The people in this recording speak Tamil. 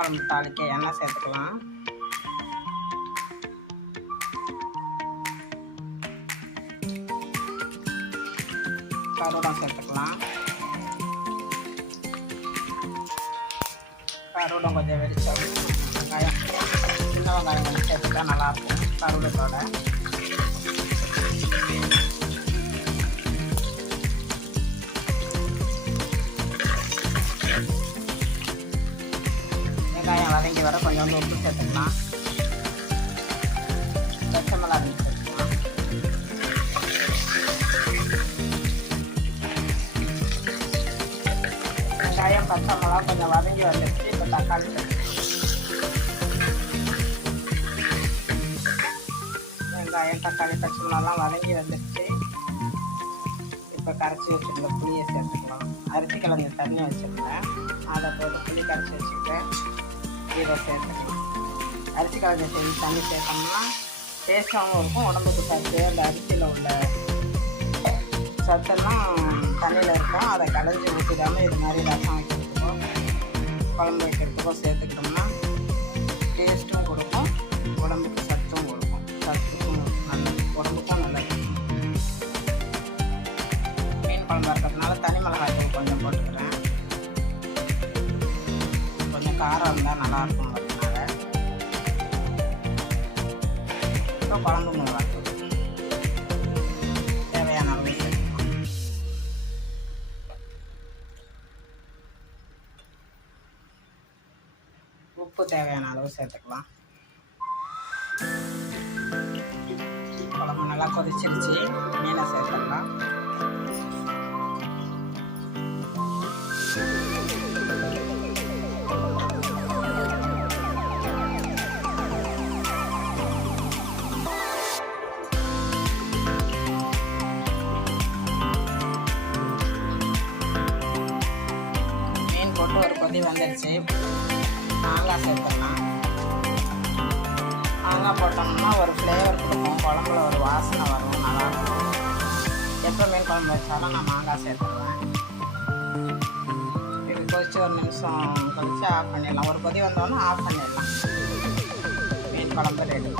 குழம்பு தாளிக்க எண்ணெய் சேர்த்துக்கலாம். கருடம் சேர்த்துக்கலாம். கருவடம் கொஞ்சம் வெடிச்சா வெங்காயம் சின்ன வெங்காயம் கொஞ்சம் சேர்த்துட்டா நல்லாயிருக்கும் கருவடத்தோட வெங்காயம் வதங்கி வர கொஞ்சம் உப்பு சேர்த்துக்கலாம் பச்சை மிளகாய் சேர்த்துக்கலாம் வெங்காயம் பச்சை மிளகா கொஞ்சம் வதங்கி வந்துடுச்சு இப்போ தக்காளி வெங்காயம் தக்காளி பச்சை மிளகாலாம் வதங்கி வந்துடுச்சு இப்போ கரைச்சி வச்சுருந்த புளியை சேர்த்துக்கலாம் அரிசி கலந்த தண்ணி வச்சுருந்தேன். அதை போட்டு புளி கரைச்சி வச்சுருக்கேன் இதை சேர்த்துக்கலாம் அரிசி கலந்து சரி தண்ணி சேர்த்தோம்னா டேஸ்ட்டாகவும் இருக்கும் உடம்புக்கு சத்து அந்த அரிசியில் உள்ள சத்தெல்லாம் தண்ணியில் இருக்கும் அதை கடைஞ்சி ஊற்றிடாமல் இது மாதிரி ரசம் வைக்கிறதுக்கோ குழம்பு வைக்கிறதுக்கோ சேர்த்துக்கிட்டோம்னா டேஸ்ட்டும் கொடுக்கும் உடம்புக்கு சத்தும் கொடுக்கும் சத்துக்கும் நல்லது உடம்புக்கும் நல்லது மீன் குழம்பு இருக்கிறதுனால தனி மிளகாய் தூள் கொஞ்சம் போட்டுக்கிறேன் காரம் இருந்தால் நல்லாயிருக்கும் அப்படின்னாங்க அப்புறம் குழம்பு மிளகாய் தேவையான அளவு உப்பு தேவையான அளவு சேர்த்துக்கலாம். குழம்பு நல்லா கொதிச்சிருச்சு. மீனை சேர்த்துக்கலாம். அப்படி வந்துருச்சு. வந்துடுச்சு மாங்காய் சேர்த்துடலாம் மாங்காய் போட்டோம்னா ஒரு ஃப்ளேவர் கொடுக்கும் குழம்புல ஒரு வாசனை வரும். நல்லாயிருக்கும் எப்போ மீன் குழம்பு வச்சாலும் நான் மாங்காய் சேர்த்துருவேன். இது கொதிச்சு ஒரு நிமிஷம் கொதிச்சு ஆஃப் பண்ணிடலாம். ஒரு கொதி வந்தோடனே ஆஃப் பண்ணிடலாம். மீன் குழம்பு ரெடி